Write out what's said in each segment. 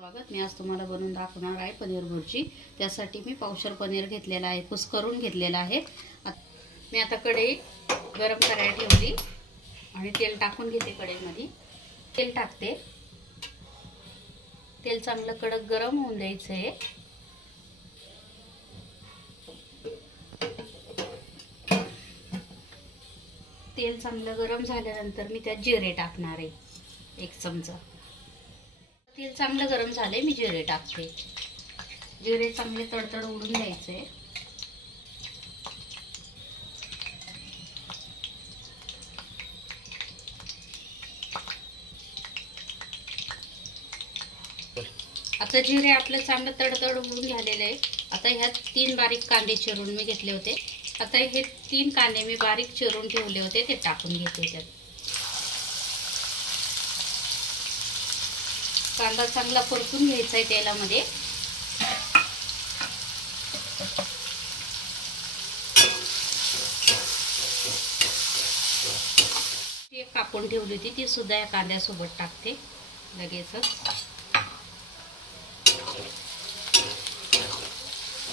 स्वागत। मी आज तुम्हाला बनवून दाखवणार आहे पनीर भुर्जी। त्यासाठी मी पावशर पनीर घेतलेला आहे, कुस्करून घेतलेला आहे। मी आता कढई गरम करायला ठेवली आणि तेल टाकून घेते। कढईमध्ये तेल टाकते। तेल चांगलं कडक गरम होऊन द्यायचं आहे। तेल चांगलं गरम झाल्यानंतर मी त्यात जिरे टाकणार आहे, 1 चमचा। तेल चांगलं गरम झाले, मी जिरे टाकते। जिरे चांगले तडतड उडून द्यायचे। आता जिरे आपले चांगलं तडतड उडून झालेले आहे। आता ह्यात 3 बारीक कांदे चिरून मी घेतले होते। आता हे 3 कांदे मी बारीक चिरून ठेवले होते, ते टाकून घेते त्यात। कांदा चांगला परतून घ्यायचा आहे तेलामध्ये। एक कापून ठेवली होती, ती सुद्धा या कांद्यासोबत टाकते लगेचच।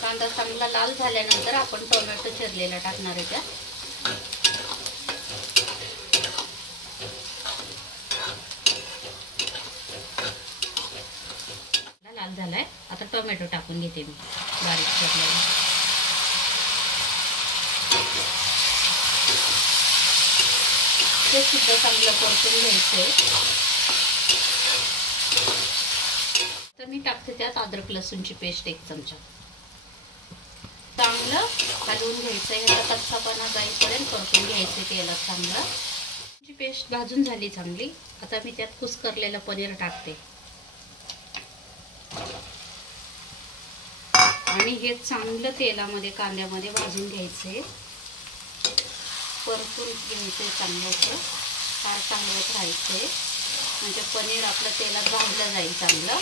कांदा चांगला लाल झाल्यानंतर आपण टोमॅटो चिरलेला टाकणार आहे त्यात। लाल झालाय, आता टोमॅटो टाकून घेते मी बारीक चिरलेला। ते सुद्धा चांगलं परतून घ्यायचंय। तर मी टाकते त्यात अद्रक लसूणची पेस्ट 1 चमचा। चांगलं हलवून घ्यायचंय, ह्याचा कच्चापणा जाईपर्यंत परतून घ्यायचे तेलात चांगलं। जी पेस्ट भाजून झाली चांगली, आता मी त्यात कुस्करलेलं पनीर टाकते आणि हे चांगलं तेलामध्ये कांद्यामध्ये भाजून घ्यायचे, परतून घ्यायचे चांगलं। फार चांगलं राहायचंय, म्हणजे पनीर आपलं तेलात भाजलं जाईल चांगलं।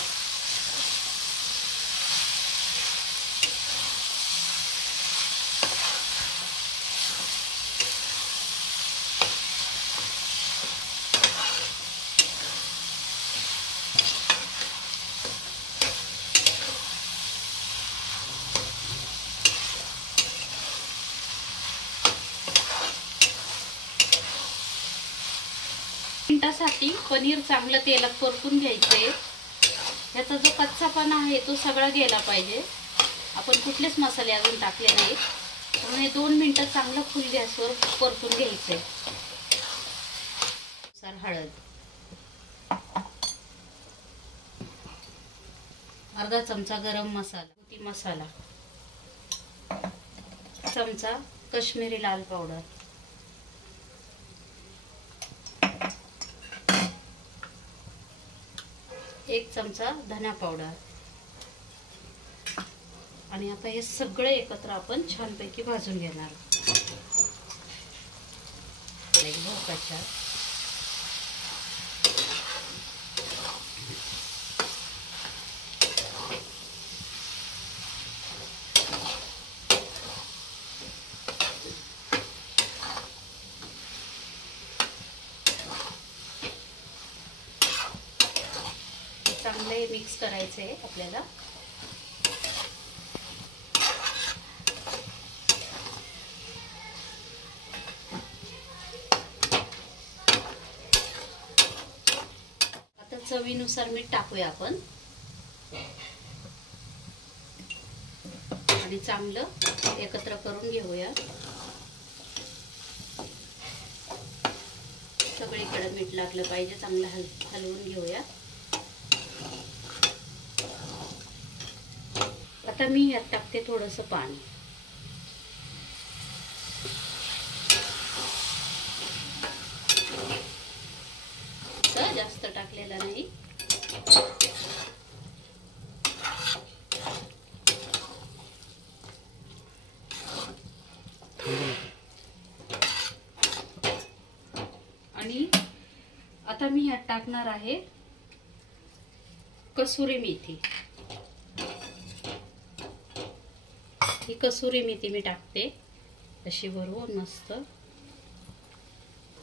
मिनिटासाठी पनीर चांगलं तेलात परतून घ्यायचे। ह्याचा जो कच्चापणा आहे तो सगळा गेला पाहिजे। आपण कुठलेच मसाले अजून टाकले नाहीत, म्हणून हे 2 मिनिटं चांगलं फुल गॅसवर परतून घ्यायचे। हळद, अर्धा चमचा गरम मसाला, घरगुती मसाला, चमचा काश्मीरी लाल पावडर, 1 चमचा धना पावडर। आणि आता हे सगळे एकत्र आपण छानपैकी भाजून घेणार। चांगले मिक्स करायचे आहे आपल्याला। आता चवीनुसार मीठ टाकूया आपण आणि चांगलं एकत्र करून घेऊया। सगळीकडे मीठ लागलं पाहिजे, चांगलं हलवून घेऊया। आता मी यात टाकते थोडंसं पाणी। जास्त टाकलेलं नाही। आणि आता मी यात टाकणार आहे कसुरी मेथी। ही कसुरी मेथी मी टाकते अशी वरून मस्त।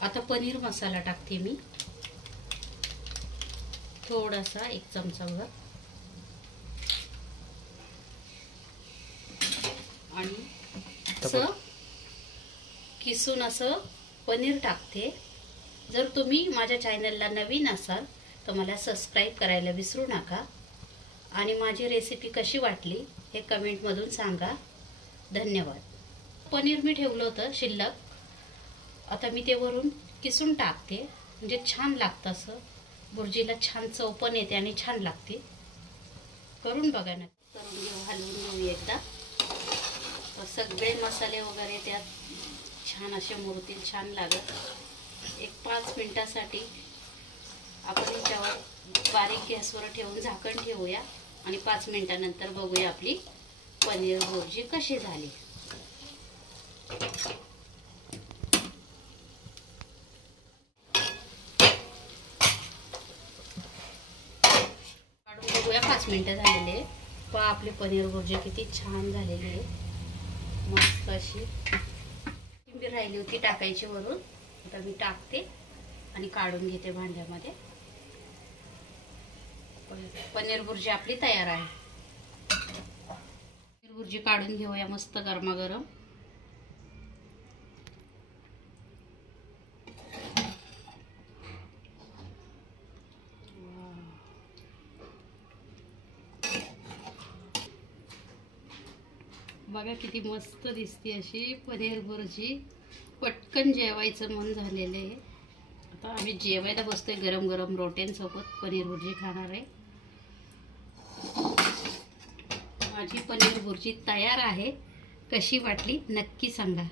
आता पनीर मसाला टाकते मी, थोडासा 1 चमचाभर। आणि असं किसून असं पनीर टाकते. जर तुम्ही माझ्या चॅनलला नवीन असाल तर मला सबस्क्राईब करायला विसरू नका आणि माझी रेसिपी कशी वाटली हे कमेंटमधून सांगा. धन्यवाद. पनीर मी ठेवलं होतं शिल्लक, आता मी ते वरून किसून टाकते. म्हणजे छान लागतं, असं बुर्जीला छान चव पण येते आणि छान लागते. करून बघा ना. करून घेऊ, हलवून घेऊ एकदा. सगळे मसाले वगैरे त्यात छान असे मुरतील, छान लागत. एक 5 मिनिटासाठी आपण याच्यावर बारीक गॅसवर ठेवून झाकण ठेवूया आणि 5 मिनिटानंतर बघूया आपली पनीर बुर्जी कशी झाली. काढून बघूया. 5 मिनिटं झालेले. पहा आपली पनीर बुर्जी किती छान झालेली आहे. मस्त अशी कोथिंबीर राहिली होती टाकायची वरून, आता मी टाकते आणि काढून घेते भांड्यामध्ये. पनीर बुर्जी आपली तयार आहे. पनीर बुर्जी काढून घेऊया मस्त गरमागरम. बघा किती मस्त दिसते अशी पनीर बुर्जी. पटकन जेवायचं मन झालेलं आहे. आता आम्ही जेवायला बसतोय गरम गरम रोट्यांसोबत पनीर बुर्जी खाणार आहे. माझी पनीर बुर्जी तयार आहे. कशी वाटली नक्की सांगा.